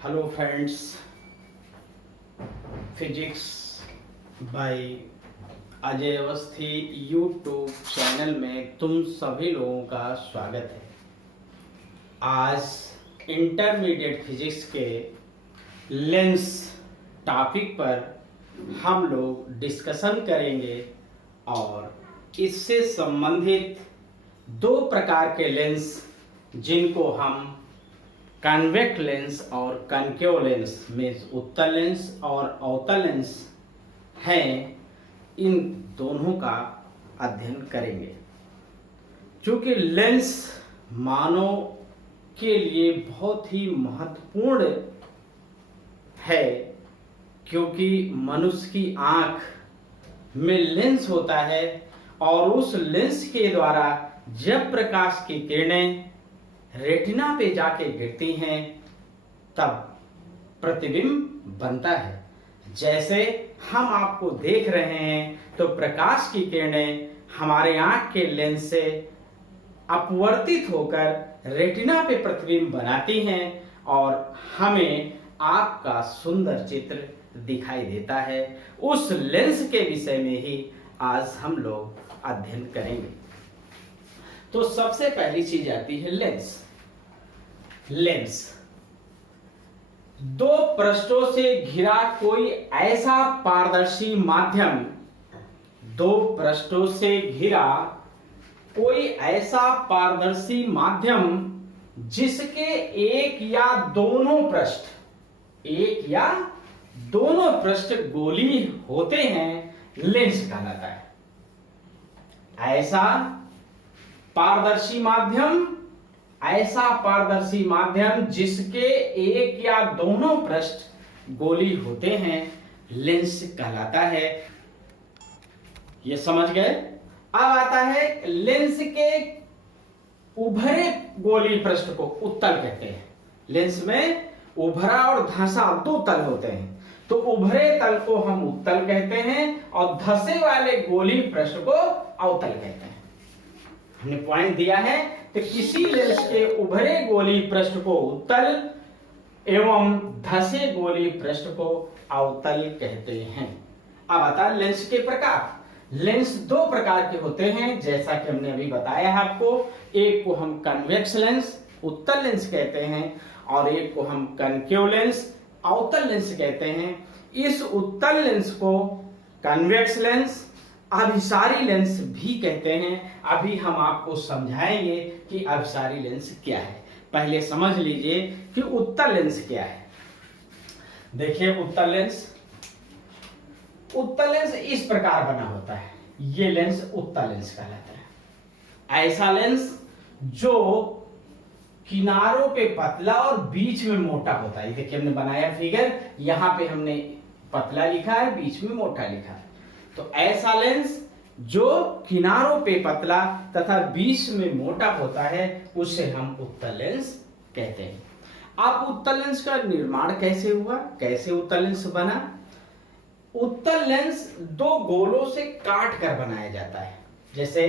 Hello friends, physics bye Ajay Awasthi YouTube channel में तुम सभी लोगों का स्वागत है। आज इंटरमीडिएट फिजिक्स के लेंस टॉपिक पर हम लोग डिस्कशन करेंगे और इससे संबंधित दो प्रकार के लेंस जिनको हम कन्वेक्ट लेंस और कनकेव लेंस मीन्स उत्तल लेंस और अवतल लेंस हैं, इन दोनों का अध्ययन करेंगे। क्योंकि लेंस मानव के लिए बहुत ही महत्वपूर्ण है, क्योंकि मनुष्य की आंख में लेंस होता है और उस लेंस के द्वारा जब प्रकाश की किरणें रेटिना पे जाके गिरती हैं तब प्रतिबिंब बनता है। जैसे हम आपको देख रहे हैं तो प्रकाश की किरणें हमारे आंख के लेंस से अपवर्तित होकर रेटिना पे प्रतिबिंब बनाती हैं और हमें आपका सुंदर चित्र दिखाई देता है। उस लेंस के विषय में ही आज हम लोग अध्ययन करेंगे। तो सबसे पहली चीज आती है लेंस। लेंस दो पृष्ठों से घिरा कोई ऐसा पारदर्शी माध्यम, दो पृष्ठों से घिरा कोई ऐसा पारदर्शी माध्यम जिसके एक या दोनों पृष्ठ गोलीय होते हैं, लेंस कहलाता है। ऐसा पारदर्शी माध्यम जिसके एक या दोनों पृष्ठ गोलीय होते हैं, लेंस कहलाता है। ये समझ गए। अब आता है लेंस के उभरे गोलीय पृष्ठ को उत्तल कहते हैं। लेंस में उभरा और धंसा दो तल होते हैं, तो उभरे तल को हम उत्तल कहते हैं और धंसे वाले गोलीय पृष्ठ को अवतल कहते हैं। हमने पॉइंट दिया है कि किसी लेंस के उभरे गोलीय पृष्ठ को उत्तल एवं धंसे गोलीय पृष्ठ को अवतल कहते हैं। अब आता है लेंस के प्रकार। लेंस दो प्रकार के होते हैं, जैसा कि हमने अभी बताया है आपको। एक को हम कन्वेक्स लेंस उत्तल लेंस कहते हैं और एक को हम कनकेव लेंस अवतल लेंस कहते हैं। इस उत्तल लेंस को कन्वेक्स लेंस, अभिसारी लेंस भी कहते हैं। अभी हम आपको समझाएंगे कि अभिसारी लेंस क्या है। पहले समझ लीजिए कि उत्तल लेंस क्या है। देखिए उत्तल लेंस इस प्रकार बना होता है। ये लेंस उत्तल लेंस कहलाता है। ऐसा लेंस जो किनारों पे पतला और बीच में मोटा होता है। देखिए हमने बनाया फिगर, यहां पे हमने पतला लिखा है, बीच में मोटा लिखा है। तो ऐसा लेंस जो किनारों पे पतला तथा बीच में मोटा होता है, उसे हम उत्तल लेंस कहते हैं। अब उत्तल लेंस का निर्माण कैसे हुआ, कैसे उत्तल लेंस बना? उत्तल लेंस दो गोलों से काट कर बनाया जाता है। जैसे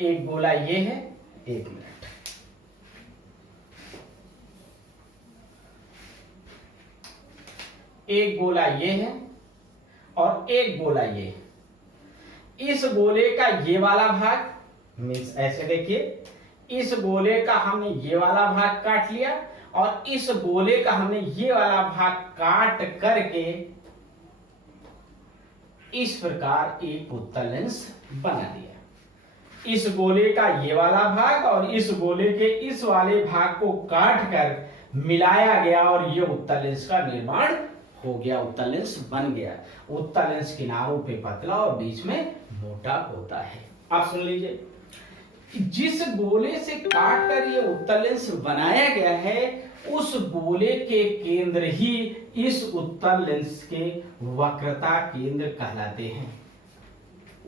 एक गोला ये है, एक मिनट, एक गोला ये है और एक गोला ये है। इस गोले का ये वाला भाग मीन्स ऐसे देखिए, इस गोले का हमने ये वाला भाग काट लिया और इस गोले का हमने ये वाला भाग काट करके इस प्रकार एक उत्तल लेंस बना दिया। इस गोले का ये वाला भाग और इस गोले के इस वाले भाग को काट कर मिलाया गया और ये उत्तल लेंस का निर्माण हो गया, उत्तल लेंस बन गया। उत्तल लेंस किनारों पे पतला और बीच में मोटा होता है। आप सुन लीजिए, जिस गोले से काट कर ये उत्तल लेंस बनाया गया है, उस गोले के केंद्र ही इस उत्तल लेंस के वक्रता केंद्र कहलाते हैं।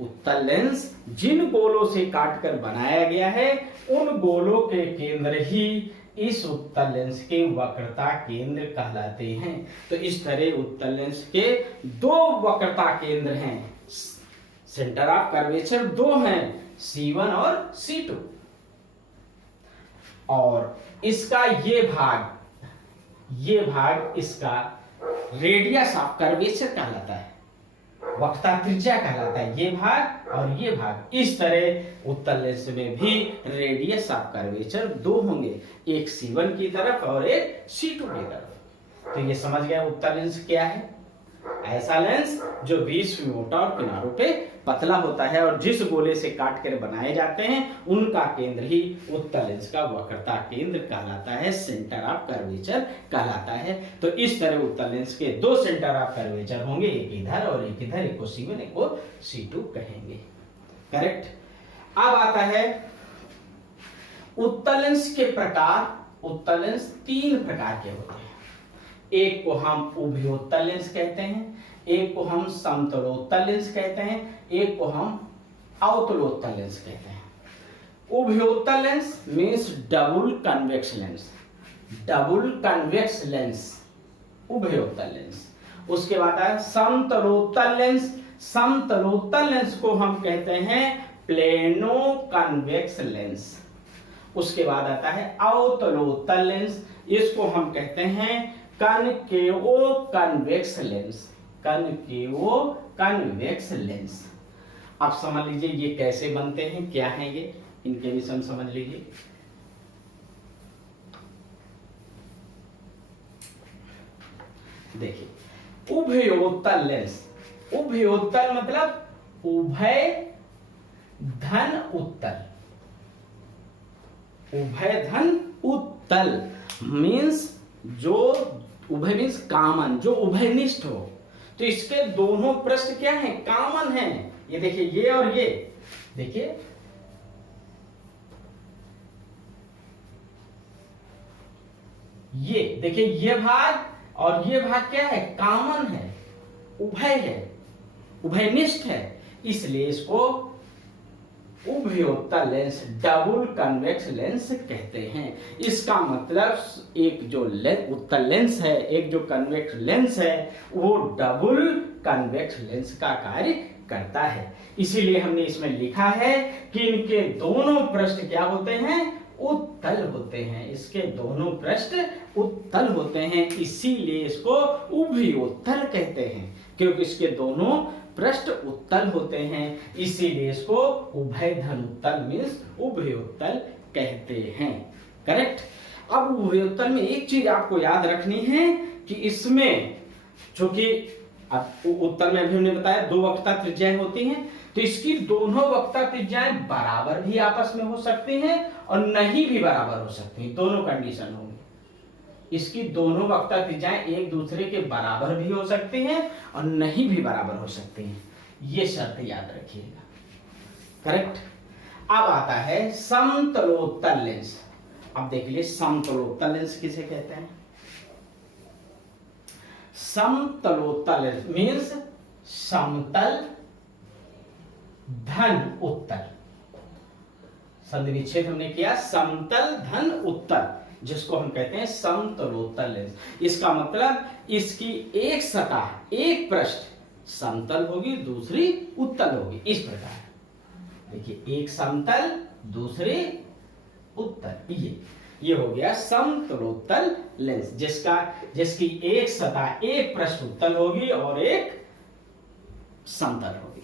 उत्तल लेंस जिन गोलों से काटकर बनाया गया है, उन गोलों के केंद्र ही इस उत्तल लेंस के वक्रता केंद्र कहलाते हैं। तो इस तरह उत्तल लेंस के दो वक्रता केंद्र हैं, सेंटर ऑफ कर्वेचर दो हैं, C1 और C2। और इसका ये भाग ये भाग इसका रेडियस ऑफ कर्वेचर कहलाता है, वक्रता त्रिज्या कहलाता है ये भाग और ये भाग। इस तरह उत्तल लेंस में भी रेडियस ऑफ कर्वेचर दो होंगे, एक C1 की तरफ और एक C2 की तरफ। तो ये समझ गया उत्तल लेंस क्या है। ऐसा लेंस जो बीच में मोटा और किनारों पे पतला होता है और जिस गोले से काट कर बनाए जाते हैं उनका केंद्र ही उत्तल लेंस का वक्रता केंद्र कहलाता है, सेंटर ऑफ कर्वेचर कहलाता है। तो इस तरह उत्तल लेंस के दो सेंटर ऑफ कर्वेचर होंगे, एक इधर और एक इधर, एक को C1 एक को C2 कहेंगे। करेक्ट। अब आता है उत्तल लेंस के प्रकार। उत्तल लेंस तीन प्रकार के होते हैं। एक को हम उभयोत्तल लेंस कहते हैं, एक को हम समतलोत्तल लेंस कहते हैं, एक को हम अवतलोत्तल लेंस कहते हैं। उभयोत्तल lens means double convex lens, double convex lens उभयोत्तल लेंस। उसके बाद है समतलोत्तल लेंस। समतलोत्तल लेंस को हम कहते हैं प्लेनो कन्वेक्स लेंस। उसके बाद आता है अवतलोत्तल लेंस, इसको हम कहते हैं कनकेवो कन्वेक्स लेंस, कनकेवो कन्वेक्स लेंस। अब समझ लीजिए ये कैसे बनते हैं, क्या हैं ये, इनके विषय में समझ लीजिए। देखिए उभयोत्तल लेंस, उभयोत्तल मतलब उभय धन उत्तल, उभय धन उत्तल मीन्स जो उभय मीन्स कॉमन, जो उभयनिष्ठ हो। तो इसके दोनों पृष्ठ क्या हैं, कॉमन हैं। ये देखिए ये और ये, देखिए ये देखिए ये भाग और ये भाग क्या है, कॉमन है, उभय है, उभयनिष्ठ है, इसलिए इसको उभयोत्तल लेंस, डबल कन्वेक्स लेंस कहते हैं। इसका मतलब एक जो उत्तल लेंस है, एक जो कन्वेक्स लेंस है, वो डबल कन्वेक्स लेंस का कार्य करता है। इसीलिए हमने इसमें लिखा है कि इनके दोनों पृष्ठ क्या होते हैं, उत्तल होते हैं। इसके दोनों पृष्ठ उत्तल होते हैं, इसीलिए इसको उभयोत्तल कहते हैं, क्योंकि इसके दोनों पृष्ठ उत्तल होते हैं, इसीलिए इसको उभय धन उत्तल मीन्स उभयोत्तल कहते हैं। करेक्ट। अब उभयोत्तल में एक चीज आपको याद रखनी है कि इसमें चूंकि उत्तल में अभी हमने बताया दो वक्रता त्रिज्याएं होती हैं, तो इसकी दोनों वक्रता त्रिज्याएं बराबर भी आपस में हो सकती हैं और नहीं भी बराबर हो सकती हैं, दोनों कंडीशन होंगी। इसकी दोनों वक्रता त्रिज्याएं एक दूसरे के बराबर भी हो सकती हैं और नहीं भी बराबर हो सकती हैं, ये शर्त याद रखिएगा। करेक्ट। अब आता है समतलोत्तल लेंस। अब देख लीजिए समतलोत्तल लेंस किसे कहते हैं। समतलोत्तल लेंस मीन्स समतल धन उत्तल। संधि विच्छेद हमने किया, समतल धन उत्तल, जिसको हम कहते हैं समतलोत्तल लेंस। इसका मतलब इसकी एक सतह, एक पृष्ठ समतल होगी, दूसरी उत्तल होगी, इस प्रकार। देखिए एक समतल दूसरी उत्तल, ये हो गया समतलोत्तल लेंस, जिसकी एक सतह, एक पृष्ठ उत्तल होगी और एक समतल होगी।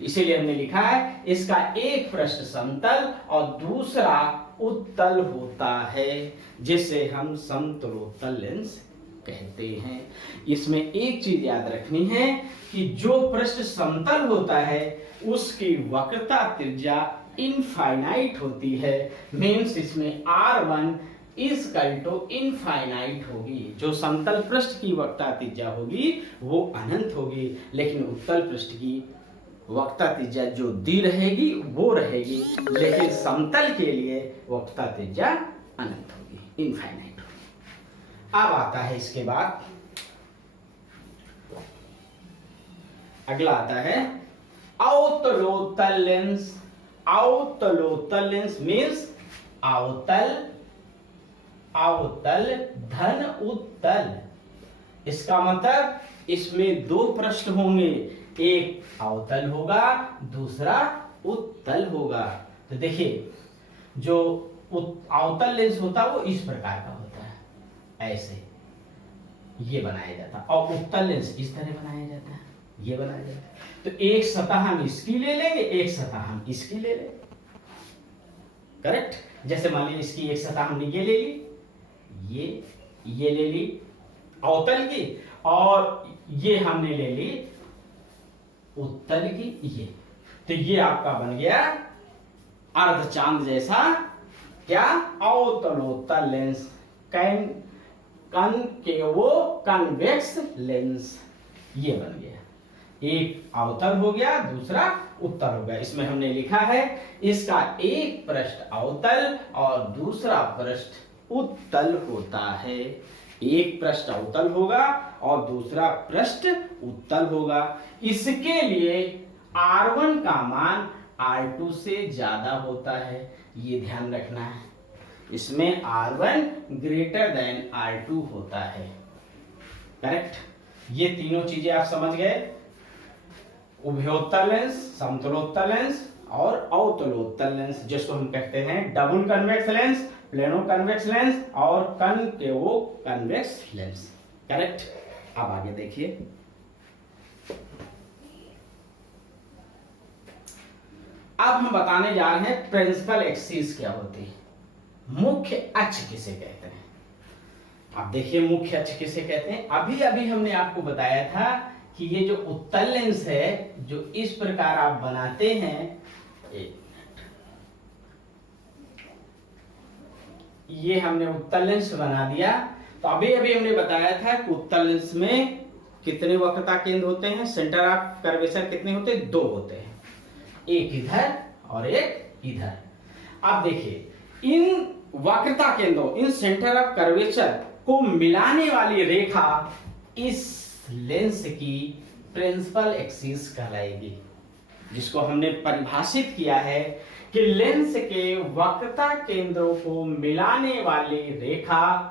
इसीलिए हमने लिखा है इसका एक पृष्ठ समतल और दूसरा उत्तल होता है, जिसे हम समतलोत्तल लेंस कहते हैं। इसमें एक चीज याद रखनी है कि जो पृष्ठ समतल होता है उसकी वक्रता त्रिज्या इनफाइनाइट होती है, मीन्स इसमें R1 इक्वल टू इनफाइनाइट होगी। जो समतल पृष्ठ की वक्रता त्रिज्या होगी वो अनंत होगी, लेकिन उत्तल पृष्ठ की वक्रता त्रिज्या जो दी रहेगी वो रहेगी, लेकिन समतल के लिए वक्रता त्रिज्या अनंत होगी, इनफाइनाइट होगी। अब आता है इसके बाद अगला आता है अवतलोत्तल लेंस। अवतलोत्तल लेंस मीन्स अवतल, अवतल धन उत्तल। इसका मतलब इसमें दो पृष्ठ होंगे, एक अवतल होगा दूसरा उत्तल होगा। तो देखिए जो अवतल लेंस होता है वो इस प्रकार का होता है, ऐसे ये बनाया जाता है, और उत्तल लेंस इस तरह बनाया जाता है, ये बनाया जाता है। तो एक सतह हम इसकी ले लेंगे, एक सतह हम इसकी ले लेंगे, करेक्ट। जैसे मान लीजिए इसकी एक सतह हमने ये ले ली, ये ले ली अवतल की, और ये हमने ले ली उत्तल की, ये। तो ये आपका बन गया अर्धचांद जैसा क्या, अवतलोत्तल लेंस, कनकेवो कन्वेक्स लेंस, ये बन गया। एक अवतल हो गया, दूसरा उत्तल हो गया। इसमें हमने लिखा है इसका एक पृष्ठ अवतल और दूसरा पृष्ठ उत्तल होता है। एक पृष्ठ अवतल होगा और दूसरा पृष्ठ उत्तल होगा। इसके लिए R1 का मान R2 से ज्यादा होता है, ये ध्यान रखना है। इसमें R1 ग्रेटर देन R2 होता है, करेक्ट। ये तीनों चीजें आप समझ गए, उभयोत्तल लेंस, समतलोत्तल लेंस और अवतलोत्तल लेंस, जिसको हम कहते हैं double convex lens, plano convex lens और कनकेवो कन्वेक्स लेंस, करेक्ट। अब आगे देखिए, अब हम बताने जा रहे हैं प्रिंसिपल एक्सिस क्या होती है, मुख्य अक्ष किसे कहते हैं। अब देखिए मुख्य अक्ष किसे कहते हैं। अभी अभी हमने आपको बताया था कि ये जो उत्तल लेंस है, जो इस प्रकार आप बनाते हैं, ये हमने उत्तल लेंस बना दिया। तो अभी अभी हमने बताया था कि उत्तल लेंस में कितने वक्रता केंद्र होते हैं, सेंटर ऑफ कर्वेचर कितने होते हैं, 2 होते हैं, एक इधर और एक इधर। अब देखिए इन वक्रता केंद्रों, इन सेंटर ऑफ कर्वेचर को मिलाने वाली रेखा इस लेंस की प्रिंसिपल एक्सिस कहलाएगी, जिसको हमने परिभाषित किया है कि लेंस के वक्रता केंद्रों को मिलाने वाली रेखा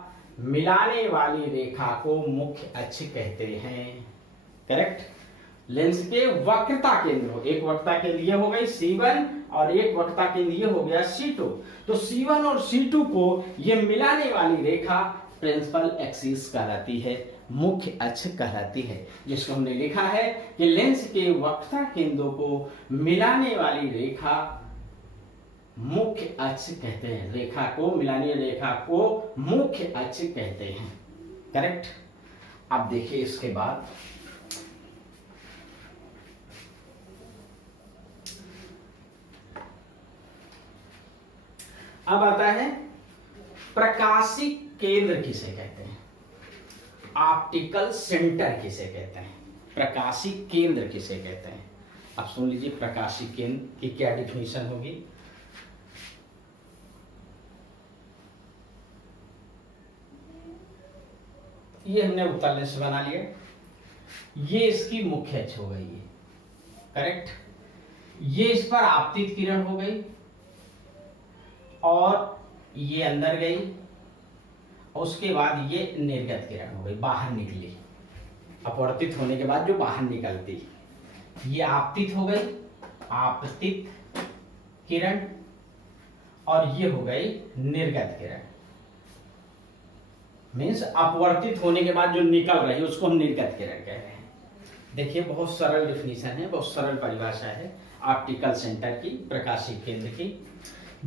को मुख्य अक्ष कहते हैं, करेक्ट। लेंस के वक्रता केंद्र, एक वक्रता के लिए हो गई C1 और एक वक्रता के लिए हो गया C2। तो C1 और C2 को ये मिलाने वाली रेखा प्रिंसिपल एक्सिस कहलाती है, मुख्य अक्ष कहलाती है, जिसको हमने लिखा है कि लेंस के वक्रता केंद्रों को मिलाने वाली रेखा मुख्य अक्ष कहते हैं, रेखा को मिलाने रेखा को मुख्य अक्ष कहते हैं, करेक्ट। अब देखिए इसके बाद अब आता है प्रकाशी केंद्र किसे कहते हैं, ऑप्टिकल सेंटर किसे कहते हैं, प्रकाशी केंद्र किसे कहते हैं। अब सुन लीजिए प्रकाशी केंद्र की क्या डिफिनेशन होगी। ये हमने उत्तल लेंस बना लिया, ये इसकी मुख्य अक्ष हो गई है, करेक्ट। ये इस पर आपतित किरण हो गई और ये अंदर गई, उसके बाद ये निर्गत किरण हो गई, बाहर निकली, अपवर्तित होने के बाद जो बाहर निकलती, ये आपतित हो गई, आपतित किरण, और ये हो गई निर्गत किरण। मीन्स अपवर्तित होने के बाद जो निकल रही है उसको हम निर्गत किरण कह रहे हैं। देखिए बहुत सरल डिफिनीशन है, बहुत सरल परिभाषा है ऑप्टिकल सेंटर की, प्रकाशी केंद्र की।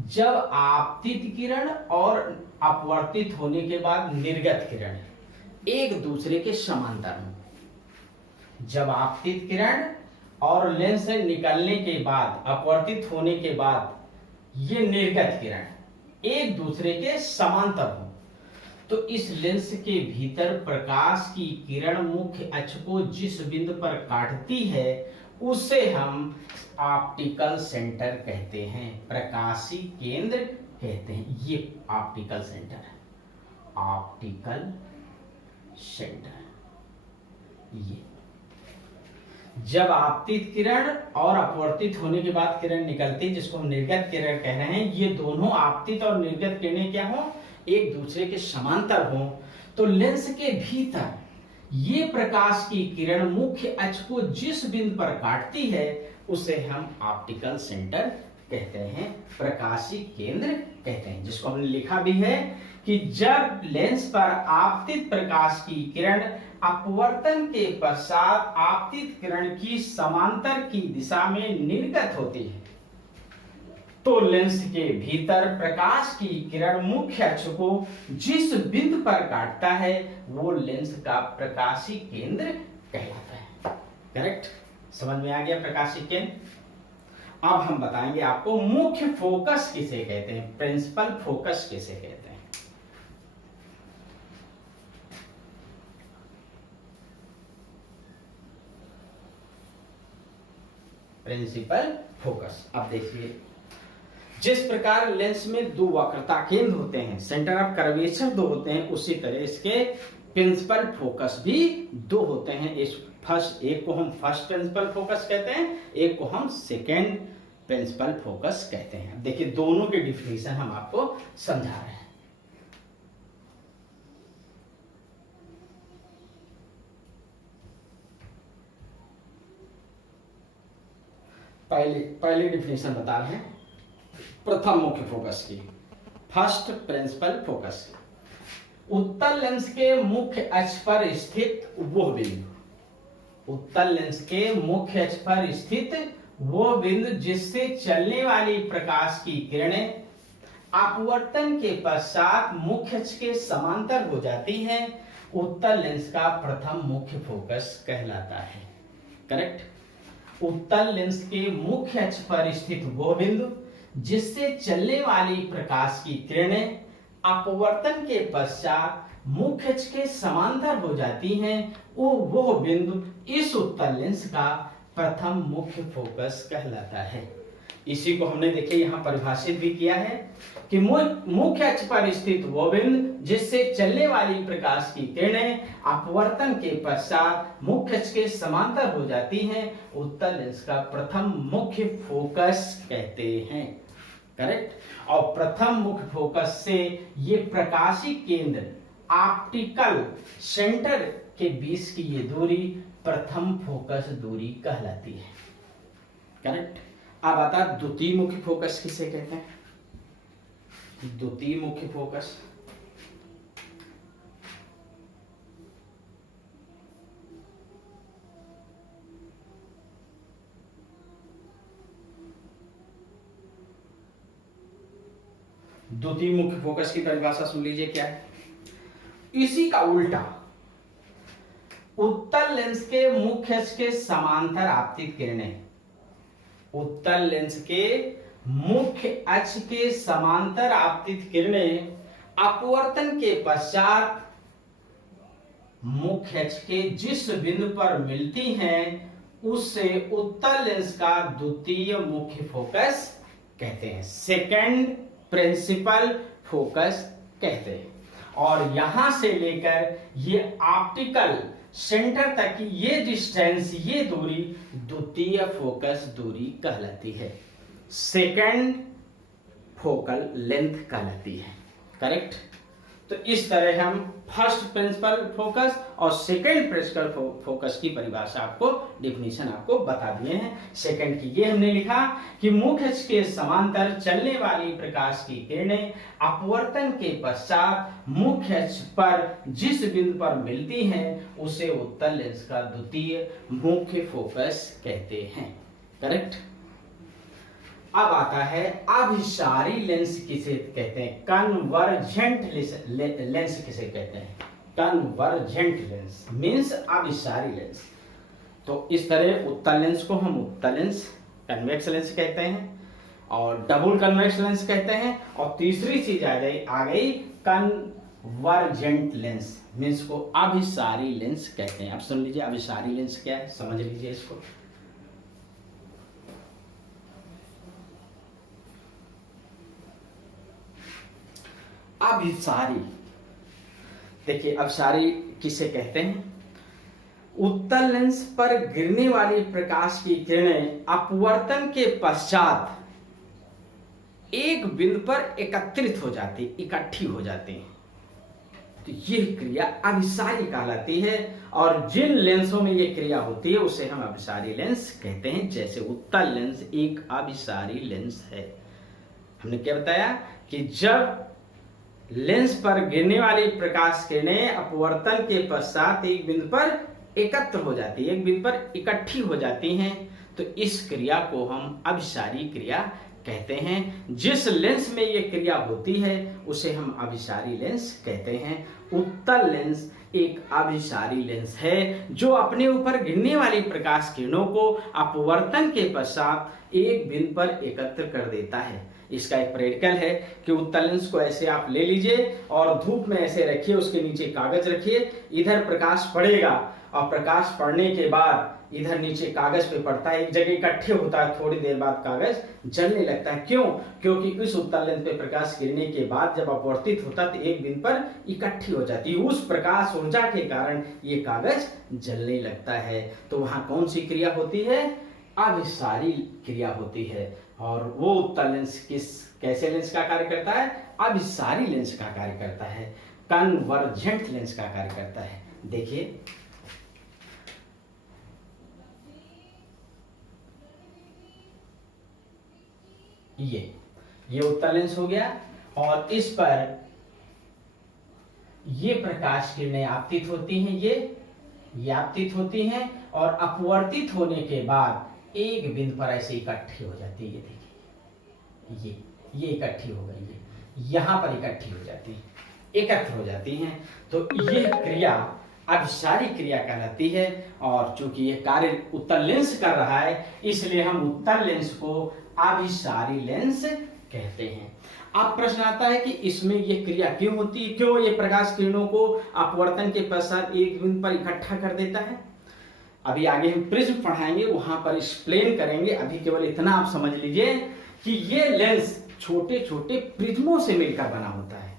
जब आपतित किरण और अपवर्तित होने के बाद निर्गत किरण एक दूसरे के समांतर हो, जब आपतित किरण और लेंस से निकलने के बाद, अपवर्तित होने के बाद ये निर्गत किरण एक दूसरे के समांतर हो, तो इस लेंस के भीतर प्रकाश की किरण मुख्य अक्ष को जिस बिंदु पर काटती है उसे हम ऑप्टिकल सेंटर कहते हैं, प्रकाशी केंद्र कहते हैं। ये ऑप्टिकल सेंटर है, ऑप्टिकल सेंटर। ये जब आपतित किरण और अपवर्तित होने के बाद किरण निकलती है, जिसको हम निर्गत किरण कह रहे हैं, ये दोनों आपतित और निर्गत किरणें क्या हो, एक दूसरे के समांतर हो, तो लेंस के भीतर ये प्रकाश की किरण मुख्य अक्ष को जिस बिंदु पर काटती है उसे हम ऑप्टिकल सेंटर कहते हैं, प्रकाशीय केंद्र कहते हैं, जिसको हमने लिखा भी है कि जब लेंस पर आपतित प्रकाश की किरण अपवर्तन के पश्चात आपतित किरण की समांतर की दिशा में निर्गत होती है तो लेंस के भीतर प्रकाश की किरण मुख्य अक्ष को जिस बिंदु पर काटता है वो लेंस का प्रकाशीय केंद्र कहलाता है। करेक्ट, समझ में आ गया प्रकाशीय केंद्र। अब हम बताएंगे आपको मुख्य फोकस किसे कहते हैं, प्रिंसिपल फोकस किसे कहते हैं। Principal focus. अब देखिए, जिस प्रकार लेंस में दो वक्रता केंद्र होते हैं, सेंटर ऑफ कर्वेचर दो होते हैं, उसी तरह इसके प्रिंसिपल फोकस भी दो होते हैं। एक को हम फर्स्ट प्रिंसिपल फोकस कहते हैं, एक को हम सेकेंड प्रिंसिपल फोकस कहते हैं। देखिए दोनों के डिफिनेशन हम आपको समझा रहे हैं। पहले डिफिनेशन बता रहे हैं प्रथम मुख्य फोकस की, फर्स्ट प्रिंसिपल फोकस। उत्तल लेंस के मुख्य अक्ष पर स्थित वो बिंदु, उत्तल लेंस के मुख्य अक्ष पर स्थित वो बिंदु जिससे चलने वाली प्रकाश की किरणें अपवर्तन के पश्चात मुख्य अक्ष के समांतर हो जाती हैं, उत्तल लेंस का प्रथम मुख्य फोकस कहलाता है। करेक्ट, उत्तल लेंस के मुख्य अक्ष पर स्थित वो बिंदु जिससे चलने वाली प्रकाश की किरणें अपवर्तन के पश्चात मुख्य अक्ष के समांतर हो जाती हैं, वो बिंदु इस उत्तल लेंस का प्रथम मुख्य फोकस कहलाता है। इसी को हमने देखिए यहाँ परिभाषित भी किया है कि मुख्य अक्ष पर स्थित वो बिंदु जिससे चलने वाली प्रकाश की किरणें अपवर्तन के पश्चात मुख्य अक्ष के समांतर हो जाती हैं, उत्तल लेंस का प्रथम मुख्य फोकस कहते हैं। करेक्ट, और प्रथम मुख्य फोकस से ये प्रकाशीय केंद्र ऑप्टिकल सेंटर के बीच की ये दूरी प्रथम फोकस दूरी कहलाती है। करेक्ट, अब आता द्वितीय मुख्य फोकस किसे कहते हैं। द्वितीय मुख्य फोकस, द्वितीय मुख्य फोकस की परिभाषा सुन लीजिए क्या है। इसी का उल्टा उत्तल लेंस के मुख्य अक्ष के समांतर आपतित किरणें, उत्तल लेंस के मुख्य अक्ष के समांतर आपतित किरणें अपवर्तन के पश्चात मुख्य अक्ष के जिस बिंदु पर मिलती हैं उससे उत्तल लेंस का द्वितीय मुख्य फोकस कहते हैं, सेकंड प्रिंसिपल फोकस कहते हैं। और यहां से लेकर ये ऑप्टिकल सेंटर तक की ये डिस्टेंस, ये दूरी द्वितीय फोकस दूरी कहलाती है, सेकंड फोकल लेंथ कहलाती है। करेक्ट, तो इस तरह हम फर्स्ट प्रिंसिपल फोकस और सेकंड प्रिंसिपल फोकस की परिभाषा आपको, डिफिनीशन आपको बता दिए हैं। सेकंड की ये हमने लिखा कि मुख्य अक्ष के समांतर चलने वाली प्रकाश की किरणें अपवर्तन के पश्चात मुख्य अक्ष पर जिस बिंदु पर मिलती हैं उसे उत्तल लेंस का द्वितीय मुख्य फोकस कहते हैं। करेक्ट, अब आता है अभिसारी लेंस किसे कहते हैं, कन्वर्जेंट लेंस किसे कहते हैं। कन्वर्जेंट लेंस मींस अभिसारी लेंस। तो इस तरह उत्तल लेंस को हम उत्तल लेंस, कन्वेक्स लेंस कहते हैं और डबल कन्वेक्स लेंस कहते हैं, और तीसरी चीज आ गई कन्वर्जेंट लेंस मींस को अभिसारी लेंस कहते हैं। अब सुन लीजिए अभिसारी लेंस क्या है, समझ लीजिए इसको। अभिसारी, देखिए अभिसारी किसे कहते हैं, उत्तल लेंस पर गिरने वाली प्रकाश की किरणें अपवर्तन के पश्चात एक बिंदु पर एकत्रित हो जाती, इकट्ठी हो जाती हैं। तो ये क्रिया अभिसारी कहलाती है। और जिन लेंसों में ये क्रिया होती है उसे हम अभिसारी लेंस कहते हैं। जैसे उत्तल लेंस एक अभिसारी लेंस है। हमने क्या बताया कि जब लेंस पर गिरने वाली प्रकाश किरणें अपवर्तन के पश्चात एक बिंदु पर एकत्र हो जाती है, एक बिंदु पर इकट्ठी हो जाती हैं, तो इस क्रिया को हम अभिसारी क्रिया कहते हैं। जिस लेंस में ये क्रिया होती है उसे हम अभिसारी लेंस कहते हैं। उत्तल लेंस एक अभिसारी लेंस है जो अपने ऊपर गिरने वाली प्रकाश किरणों को अपवर्तन के पश्चात एक बिंदु पर एकत्र कर देता है। इसका एक प्रैक्टिकल है कि उत्तल लेंस को ऐसे आप ले लीजिए और धूप में ऐसे रखिए, उसके नीचे कागज रखिए, इधर प्रकाश पड़ेगा और प्रकाश पड़ने के बाद इधर नीचे कागज पे पड़ता है, एक जगह इकट्ठे होता है, थोड़ी देर बाद कागज जलने लगता है। क्यों? क्योंकि इस उत्तल लेंस पे प्रकाश गिरने के बाद जब अपवर्तित होता है तो एक बिंदु पर इकट्ठी हो जाती है, उस प्रकाश ऊर्जा के कारण ये कागज जलने लगता है। तो वहां कौन सी क्रिया होती है? अभिसारी क्रिया होती है। और वो उत्तल लेंस कैसे लेंस का कार्य करता है? अभिसारी लेंस का कार्य करता है, कन्वर्जेंट लेंस का कार्य करता है। देखिए ये उत्तल लेंस हो गया और इस पर ये प्रकाश किरणें आपतित होती हैं, ये आपतित होती हैं और अपवर्तित होने के बाद एक बिंदु पर ऐसे इकट्ठी हो जाती है। ये देखिए ये इकट्ठी हो गई है, यहां पर इकट्ठी हो जाती है, एकत्र हो जाती हैं। तो ये क्रिया अभिसारी क्रिया कहलाती है। और चूंकि ये कार्य उत्तल लेंस कर रहा है इसलिए हम उत्तल लेंस को अभिसारी लेंस कहते हैं। अब प्रश्न आता है कि इसमें ये क्रिया क्यों होती है, क्यों ये प्रकाश किरणों को अपवर्तन के पश्चात एक बिंदु पर इकट्ठा कर देता है। अभी आगे हम प्रिज्म पढ़ाएंगे, वहां पर एक्सप्लेन करेंगे। अभी केवल इतना आप समझ लीजिए कि ये लेंस छोटे छोटे प्रिज्मों से मिलकर बना होता है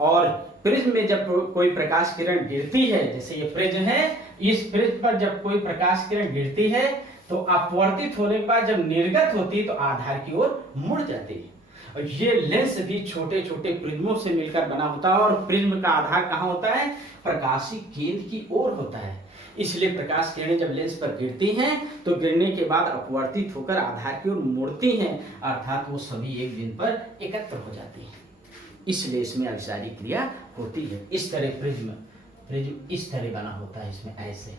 और प्रिज्म में जब कोई प्रकाश किरण गिरती है, जैसे ये प्रिज्म है, इस प्रिज्म पर जब कोई प्रकाश किरण गिरती है तो अपवर्तित होने के बाद जब निर्गत होती है तो आधार की ओर मुड़ जाती है। और ये लेंस भी छोटे छोटे प्रिज्मों से मिलकर बना होता है और प्रिज्म का आधार कहाँ होता है? प्रकाशीय केंद्र की ओर होता है। इसलिए प्रकाश किरणें जब लेंस पर गिरती हैं तो गिरने के बाद अपवर्तित होकर आधार की ओर मुड़ती हैं, अर्थात वो सभी एक बिंदु पर एकत्र हो जाती हैं। इसलिए इसमें अभिसारी क्रिया होती है। इस तरह प्रिज्म इस तरह बना होता है, इसमें ऐसे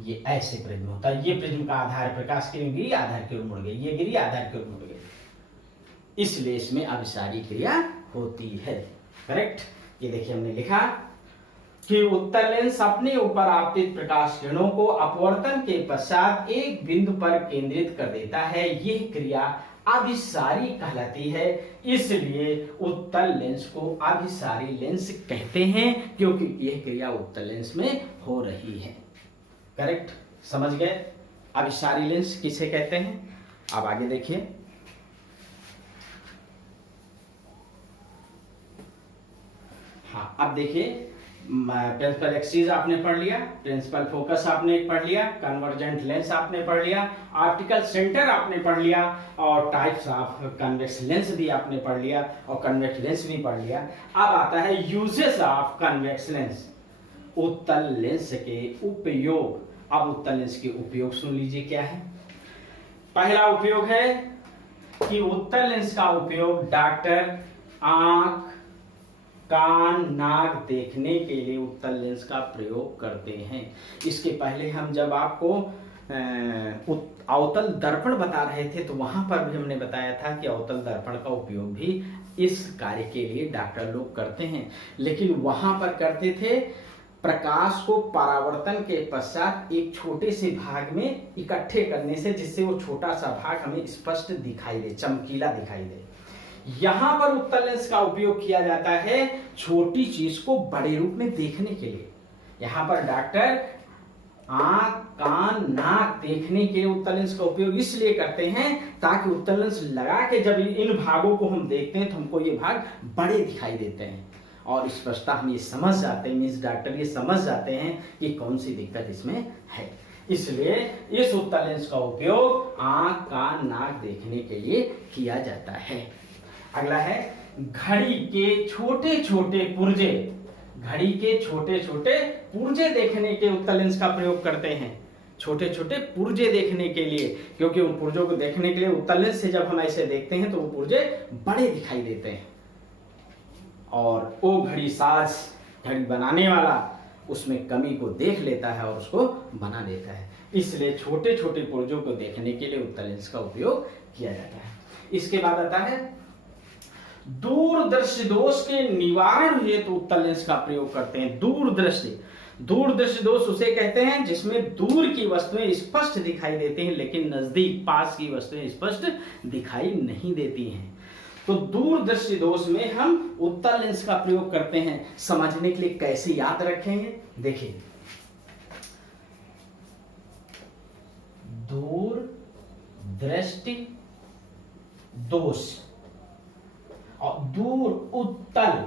ये ऐसे प्रिज्म होता है। ये प्रिज्म का आधार प्रकाश किरण गिरी, आधार की ओर मुड़ गई, ये गिरी, आधार की ओर मुड़ गई, इसलिए इसमें अभिसारी क्रिया होती है। करेक्ट। ये देखिए हमने लिखा कि उत्तल लेंस अपने ऊपर आपतित प्रकाश किरणों को अपवर्तन के पश्चात एक बिंदु पर केंद्रित कर देता है। यह क्रिया अभिसारी कहलाती है, इसलिए उत्तल लेंस को अभिसारी लेंस कहते हैं क्योंकि यह क्रिया उत्तल लेंस में हो रही है। करेक्ट, समझ गए? अभिसारी लेंस किसे कहते हैं? अब आगे देखिए। हाँ, अब देखिए प्रिंसिपल एक्सिस आपने पढ़ लिया, प्रिंसिपल फोकस आपने पढ़ लिया, कन्वर्जेंट लेंस आपने पढ़ लिया, ऑप्टिकल सेंटर आपने पढ़ लिया और टाइप्स ऑफ कन्वेक्स लेंस भी आपने पढ़ लिया और कन्वेक्स लेंस भी पढ़ लिया। अब आता है यूजेस ऑफ कन्वेक्स लेंस, उत्तल लेंस के उपयोग। अब उत्तल लेंस के उपयोग सुन लीजिए क्या है। पहला उपयोग है कि उत्तल लेंस का उपयोग डॉक्टर आंख, कान, नाक देखने के लिए उत्तल लेंस का प्रयोग करते हैं। इसके पहले हम जब आपको अवतल दर्पण बता रहे थे तो वहां पर भी हमने बताया था कि अवतल दर्पण का उपयोग भी इस कार्य के लिए डॉक्टर लोग करते हैं, लेकिन वहां पर करते थे प्रकाश को परावर्तन के पश्चात एक छोटे से भाग में इकट्ठे करने से, जिससे वो छोटा सा भाग हमें स्पष्ट दिखाई दे, चमकीला दिखाई दे। यहां पर उत्तल लेंस का उपयोग किया जाता है छोटी चीज को बड़े रूप में देखने के लिए। यहां पर डॉक्टर आंख, कान, नाक देखने के लिए उत्तल लेंस का उपयोग इसलिए करते हैं ताकि उत्तल लेंस लगा के जब इन भागों को हम देखते हैं तो हमको ये भाग बड़े दिखाई देते हैं और स्पष्टता हम ये समझ जाते हैं, मीन्स डॉक्टर ये समझ जाते हैं कि कौन सी दिक्कत इसमें है। इसलिए इस उत्तल लेंस का उपयोग आंख, कान, नाक देखने के लिए किया जाता है। अगला है घड़ी के छोटे छोटे पुर्जे। घड़ी के छोटे छोटे पुर्जे देखने के उत्तल लेंस का प्रयोग करते हैं, छोटे छोटे पुर्जे देखने के लिए, क्योंकि उन पुर्जों को देखने के लिए उत्तल लेंस से जब हम ऐसे देखते हैं तो वो पुर्जे बड़े दिखाई देते हैं। और वो घड़ी साज, घड़ी बनाने वाला उसमें कमी को देख लेता है और उसको बना देता है। इसलिए छोटे छोटे पुर्जों को देखने के लिए उत्तल लेंस का उपयोग किया जाता है। इसके बाद आता है दूरदर्शी दोष के निवारण हेतु उत्तल लेंस का प्रयोग करते हैं। दूरदृष्टि, दूरदृष्टि दोष उसे कहते हैं जिसमें दूर की वस्तुएं स्पष्ट दिखाई देती हैं लेकिन नजदीक पास की वस्तुएं स्पष्ट दिखाई नहीं देती हैं। तो दूरदृष्टि दोष में हम उत्तल लेंस का प्रयोग करते हैं। समझने के लिए कैसे याद रखेंगे, देखिए दूरदृष्टि दोष और दूर उत्तल,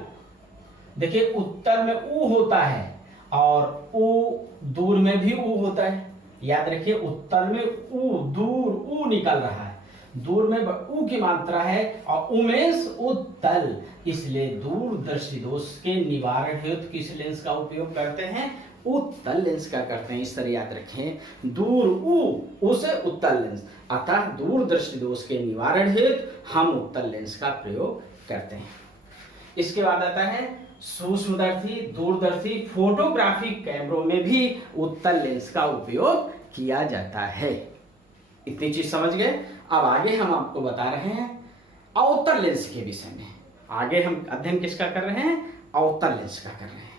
देखिए उत्तल में ऊ होता है और ऊ दूर में भी ऊ होता है। याद रखिए उत्तल में ऊ, दूर ऊ निकल रहा है, दूर में ऊ की मात्रा है और उमेश उत्तल। इसलिए दूरदर्शी दोष के निवारण हेतु किस लेंस का उपयोग करते हैं, उत्तल लेंस का करते हैं। इस तरह याद रखें, दूर ऊ से उत्तल लेंस, अतः दूरदर्शी दोष के निवारण हेतु हम उत्तल लेंस का प्रयोग करते हैं। इसके बाद आता है सूक्ष्मदर्शी, दूरदर्शी, फोटोग्राफिक कैमरों में भी उत्तल लेंस का उपयोग किया जाता है। इतनी चीज समझ गए। अब आगे हम आपको बता रहे हैं अवतल लेंस के विषय में। आगे हम अध्ययन किसका कर रहे हैं, अवतल लेंस का कर रहे हैं।